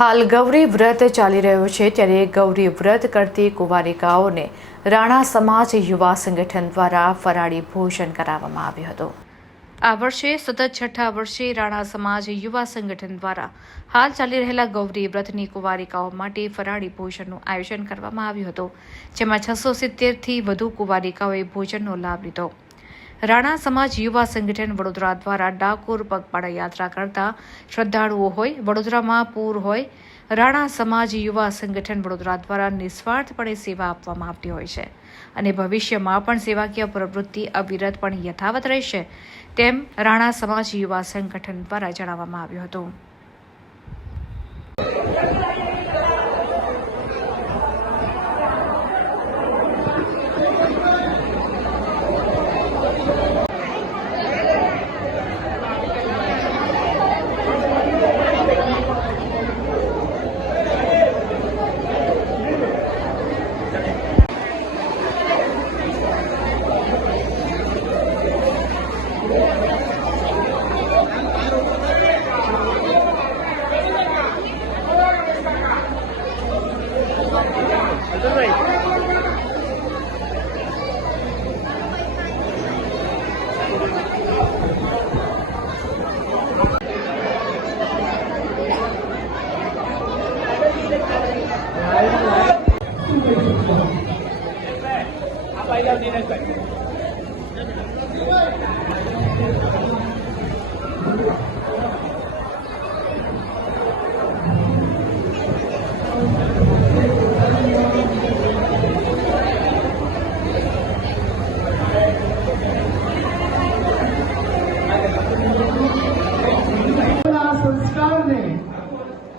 હાલ ગૌરી વ્રત ચાલી રહ્યો છે ત્યારે ગૌરી વ્રત કરતી કુંવારિકાઓને રાણા સમાજ યુવા સંગઠન દ્વારા ફરાળી ભોજન કરાવવામાં આવ્યું હતું। આ વર્ષે સતત છઠ્ઠા વર્ષે રાણા સમાજ યુવા સંગઠન દ્વારા હાલ ચાલી રહેલા ગૌરી વ્રતની કુંવારિકાઓ માટે ફરાળી ભોજનનું આયોજન કરવામાં આવ્યું હતું, જેમાં 670થી વધુ કુંવારિકાઓએ ભોજનનો લાભ લીધો। રાણા સમાજ યુવા સંગઠન વડોદરા દ્વારા ડાકોર પગપાળા યાત્રા કરતા શ્રદ્ધાળુઓ હોય, વડોદરામાં પૂર હોય, રાણા સમાજ યુવા સંગઠન વડોદરા દ્વારા નિસ્વાર્થપણે સેવા આપવામાં આવતી હોય છે અને ભવિષ્યમાં પણ સેવાકીય પ્રવૃત્તિ અવિરતપણે યથાવત રહેશે તેમ રાણા સમાજ યુવા સંગઠન દ્વારા જણાવવામાં આવ્યું હતું।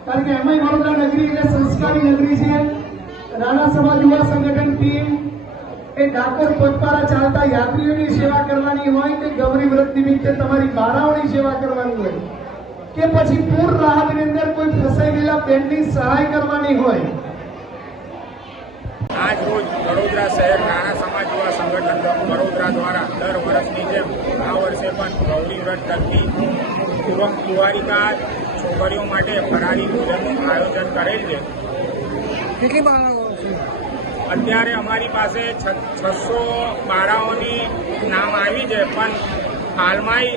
कारण કે એમાં વડોદરા નગરી એટલે સંસ્કારી નગરી છે। રાણા સમાજ યુવા સંગઠન ટીમ એ ડાકોર પગપાળા ચાલતા યાત્રીઓની સેવા કરવાની હોય કે ગૌરી વ્રત નિમિત્તે તમારી બાળાઓની સેવા કરવાની હોય કે પછી પૂર રાહતની અંદર કોઈ ફસાઈ ગયેલા બેનની સહાય કરવાની હોય। આજ રોજ વડોદરા શહેર રાણા સમાજ યુવા સંગઠન વડોદરા દ્વારા દર વર્ષની જેમ આ વર્ષે પણ ગૌરી વ્રત કરતી કુંવારિકા છોકરીઓ માટે ફરાળી ભોજનનું આયોજન કરેલ છે। કેટલી બાળાઓ છે? અત્યારે અમારી પાસે 600 બાળાઓની નામ આવી છે, પણ હાલમાં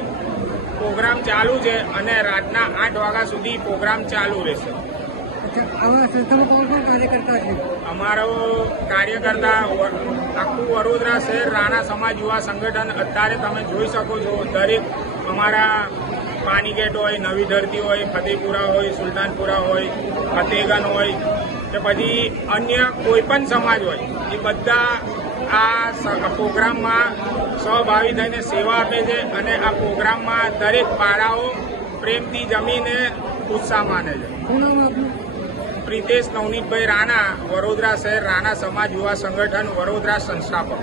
પ્રોગ્રામ ચાલુ છે અને રાતના 8 વાગ્યા સુધી પ્રોગ્રામ ચાલુ રહેશે। અમારો કાર્યકર્તા આખું વડોદરા શહેર રાણા સમાજ યુવા સંગઠન અત્યારે તમે જોઈ શકો છો। દરેક અમારા પાનીગેટ હોય, નવી ધરતી હોય, ફતેપુરા હોય, સુલતાનપુરા હોય, ફતેગંજ હોય કે પછી અન્ય કોઈ પણ સમાજ હોય, એ બધા આ પ્રોગ્રામમાં સહભાગી થઈને સેવા આપે છે અને આ પ્રોગ્રામમાં દરેક બાળાઓ પ્રેમથી જમીને ઉત્સાહ માને છે। પ્રિતેશ નવનીતભાઈ રાણા, વડોદરા શહેર રાણા સમાજ યુવા સંગઠન વડોદરા સંસ્થાપક।